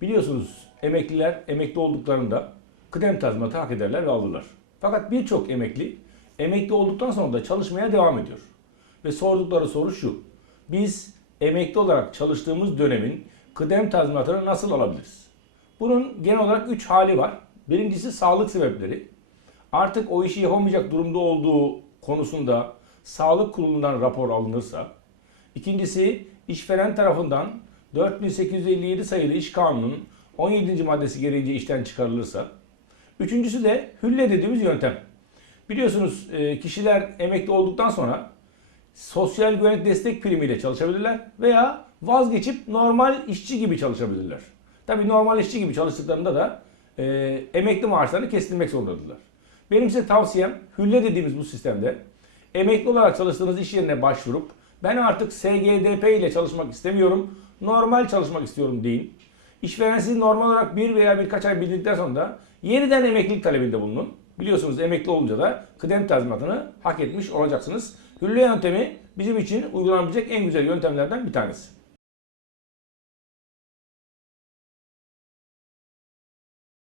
Biliyorsunuz emekliler emekli olduklarında kıdem tazminatı hak ederler ve alırlar. Fakat birçok emekli emekli olduktan sonra da çalışmaya devam ediyor. Ve sordukları soru şu. Biz emekli olarak çalıştığımız dönemin kıdem tazminatını nasıl alabiliriz? Bunun genel olarak 3 hali var. Birincisi sağlık sebepleri. Artık o işi yapamayacak durumda olduğu konusunda sağlık kurulundan rapor alınırsa. İkincisi işveren tarafından 4857 sayılı iş kanunun 17. maddesi gereğince işten çıkarılırsa. Üçüncüsü de hülle dediğimiz yöntem. Biliyorsunuz e, kişiler emekli olduktan sonra sosyal güvenlik destek primiyle çalışabilirler veya vazgeçip normal işçi gibi çalışabilirler. Tabii normal işçi gibi çalıştıklarında da e, emekli maaşlarını kesilmek zorundadırlar. Benim size tavsiyem hülle dediğimiz bu sistemde emekli olarak çalıştığınız iş yerine başvurup ben artık SGDP ile çalışmak istemiyorum, normal çalışmak istiyorum deyin. İşveren sizi normal olarak bir veya birkaç ay bildikten sonra yeniden emeklilik talebinde bulunun. Biliyorsunuz emekli olunca da kıdem tazminatını hak etmiş olacaksınız. Hülle yöntemi bizim için uygulanabilecek en güzel yöntemlerden bir tanesi.